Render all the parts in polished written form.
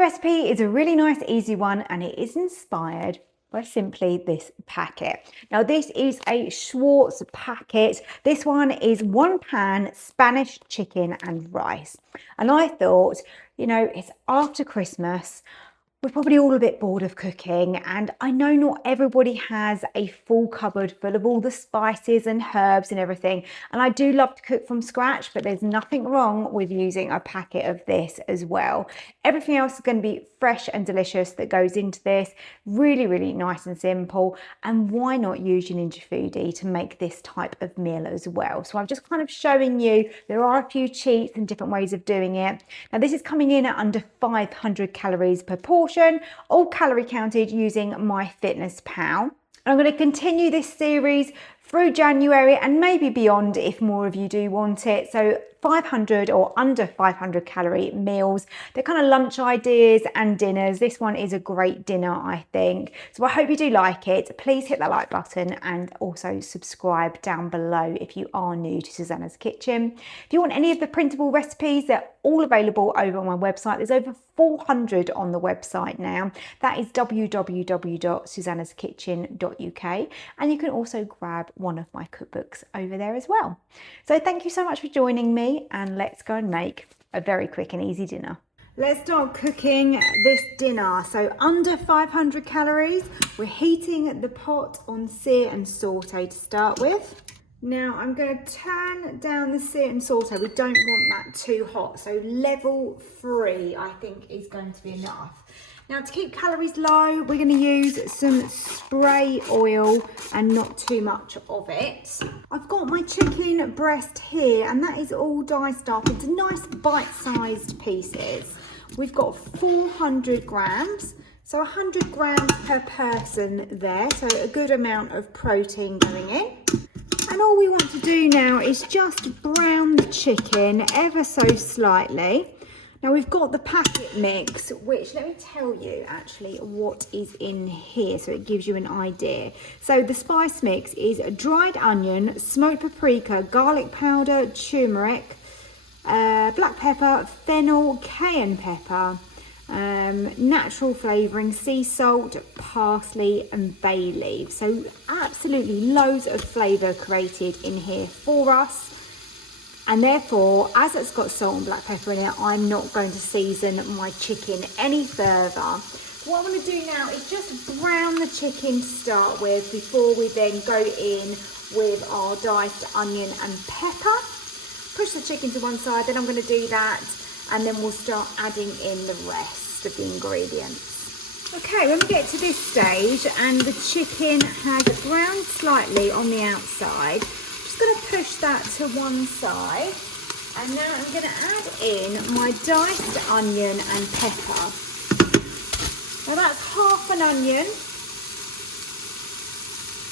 recipe is a really nice, easy one, and it is inspired by simply this packet. Now this is a Schwartz packet. This one is 1 pan Spanish chicken and rice. And I thought, you know, it's after Christmas. We're probably all a bit bored of cooking, and I know not everybody has a full cupboard full of all the spices and herbs and everything. And I do love to cook from scratch, but there's nothing wrong with using a packet of this as well. Everything else is going to be fresh and delicious that goes into this. Really, really nice and simple. And why not use your Ninja Foodi to make this type of meal as well? So I'm just kind of showing you there are a few cheats and different ways of doing it. Now this is coming in at under 500 calories per portion. All calorie counted using MyFitnessPal. And I'm going to continue this series through January and maybe beyond if more of you do want it. So 500 or under 500 calorie meals. They're kind of lunch ideas and dinners. This one is a great dinner, I think. So I hope you do like it. Please hit that like button and also subscribe down below if you are new to Susannah's Kitchen. If you want any of the printable recipes, they're all available over on my website. There's over 400 on the website now. That is www.susannaskitchen.uk, and you can also grab one of my cookbooks over there as well. So thank you so much for joining me, and let's go and make a very quick and easy dinner. Let's start cooking this dinner. So under 500 calories. We're heating the pot on SEAR and SAUTÉ to start with. Now I'm going to turn down the SEAR and SAUTÉ. We don't want that too hot. So level 3 I think is going to be enough. Now to keep calories low, we're going to use some spray oil and not too much of it. I've got my chicken breast here, and that is all diced up into nice bite-sized pieces. We've got 400 grams, so 100 grams per person there, so a good amount of protein going in. And all we want to do now is just brown the chicken ever so slightly. Now we've got the packet mix, which let me tell you actually what is in here so it gives you an idea. So the spice mix is dried onion, smoked paprika, garlic powder, turmeric, black pepper, fennel, cayenne pepper, natural flavouring, sea salt, parsley and bay leaves. So absolutely loads of flavour created in here for us. And therefore, as it's got salt and black pepper in it, I'm not going to season my chicken any further. What I'm going to do now is just brown the chicken to start with before we then go in with our diced onion and pepper. Push the chicken to one side, then I'm going to do that, and then we'll start adding in the rest of the ingredients. Okay, when we get to this stage and the chicken has browned slightly on the outside, going to push that to one side, and now I'm going to add in my diced onion and pepper. Now that's half an onion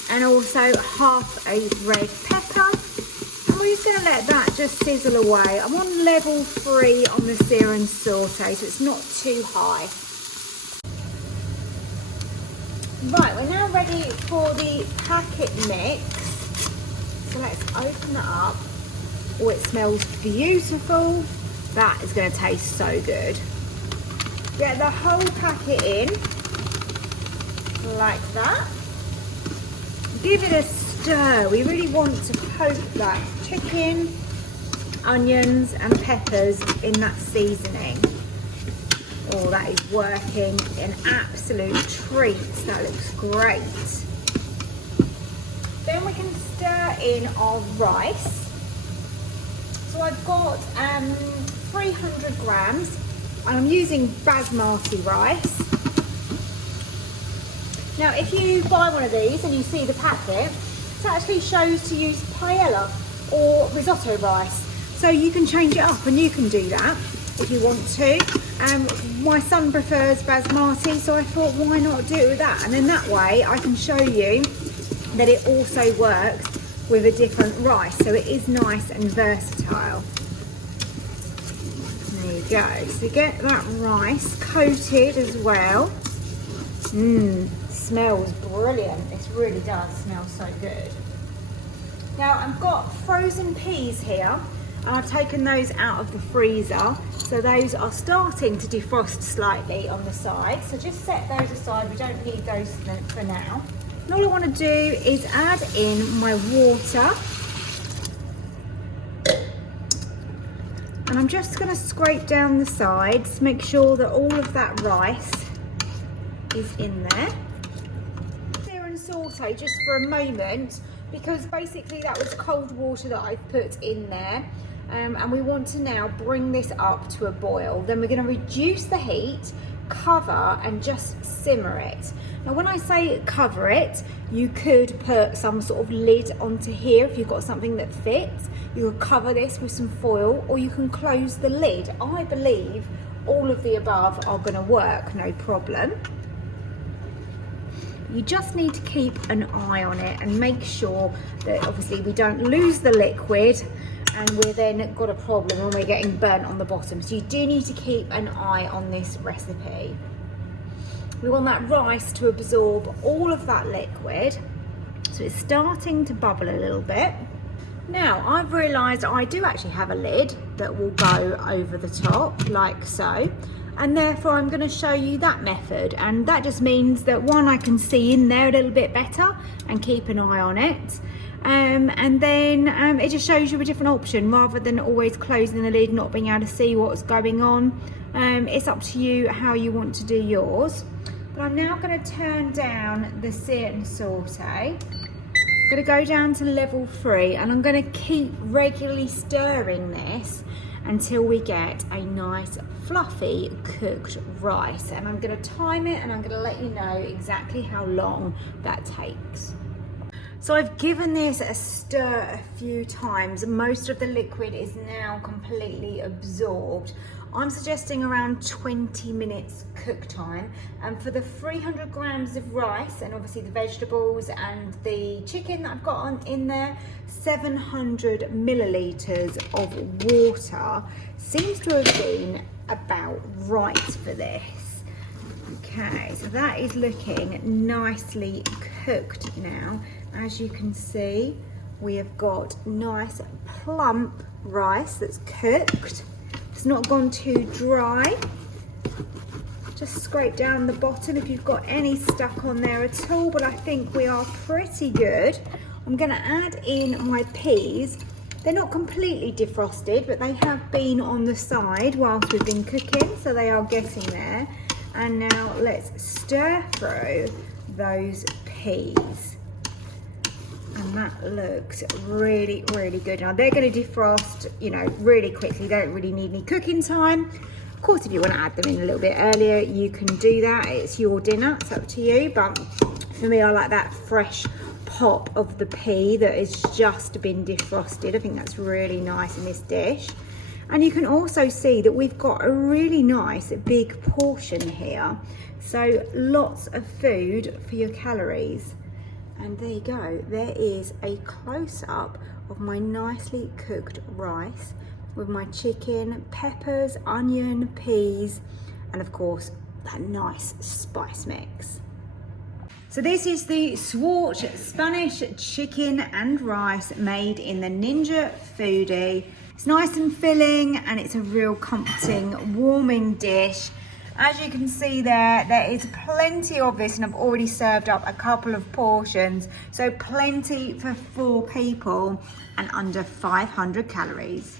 and also half a red pepper, and we're just going to let that just sizzle away. I'm on level 3 on the SEAR and SAUTÉ, so it's not too high. Right, we're now ready for the packet mix. So let's open that up. Oh, it smells beautiful. That is going to taste so good. Get the whole packet in, like that. Give it a stir. We really want to coat that chicken, onions and peppers in that seasoning. Oh, that is working an absolute treat. That looks great. Then we can stir in our rice. So I've got 300 grams, and I'm using basmati rice. Now if you buy one of these and you see the packet, it actually shows to use paella or risotto rice. So you can change it up and you can do that if you want to. My son prefers basmati, so I thought why not do it with that, and then that way I can show you that it also works with a different rice, so it is nice and versatile. There you go. So get that rice coated as well. Smells brilliant. This really does smell so good. Now I've got frozen peas here, And I've taken those out of the freezer. So those are starting to defrost slightly on the side. So just set those aside. We don't need those for now. And all I want to do is add in my water. And I'm just going to scrape down the sides, make sure that all of that rice is in there. Sear and saute just for a moment, because basically that was cold water that I put in there. And we want to now bring this up to a boil. Then we're going to reduce the heat, cover, and just simmer it. Now when I say cover it, you could put some sort of lid onto here if you've got something that fits. You could cover this with some foil, or you can close the lid. I believe all of the above are going to work, no problem. You just need to keep an eye on it and make sure that obviously we don't lose the liquid and we're then got a problem when we're getting burnt on the bottom. So you do need to keep an eye on this recipe. We want that rice to absorb all of that liquid. So it's starting to bubble a little bit. Now I've realised I do actually have a lid that will go over the top like so. And therefore I'm going to show you that method, and that just means that one, I can see in there a little bit better and keep an eye on it, and then it just shows you a different option rather than always closing the lid, not being able to see what's going on. It's up to you how you want to do yours. But I'm now going to turn down the sear and saute. I'm going to go down to level 3, and I'm going to keep regularly stirring this until we get a nice fluffy cooked rice. And I'm going to time it, and I'm going to let you know exactly how long that takes. So I've given this a stir a few times. Most of the liquid is now completely absorbed. I'm suggesting around 20 minutes cook time. And for the 300 grams of rice, and obviously the vegetables and the chicken that I've got on in there, 700 millilitres of water seems to have been about right for this. Okay, so that is looking nicely cooked now. As you can see, we have got nice plump rice that's cooked. It's not gone too dry. Just scrape down the bottom if you've got any stuck on there at all, but I think we are pretty good. I'm going to add in my peas. They're not completely defrosted, but they have been on the side whilst we've been cooking, so they are getting there. And now let's stir through those peas. And that looks really, really good. Now they're going to defrost, you know, really quickly. They don't really need any cooking time. Of course, if you want to add them in a little bit earlier, you can do that. It's your dinner, it's up to you. But for me, I like that fresh pop of the pea that has just been defrosted. I think that's really nice in this dish. And you can also see that we've got a really nice big portion here. So lots of food for your calories. And there you go, there is a close-up of my nicely cooked rice with my chicken, peppers, onion, peas, and of course, that nice spice mix. So this is the Schwartz Spanish chicken and rice made in the Ninja Foodi. It's nice and filling, and it's a real comforting, warming dish. As you can see there is plenty of this, and I've already served up a couple of portions. So plenty for 4 people and under 500 calories.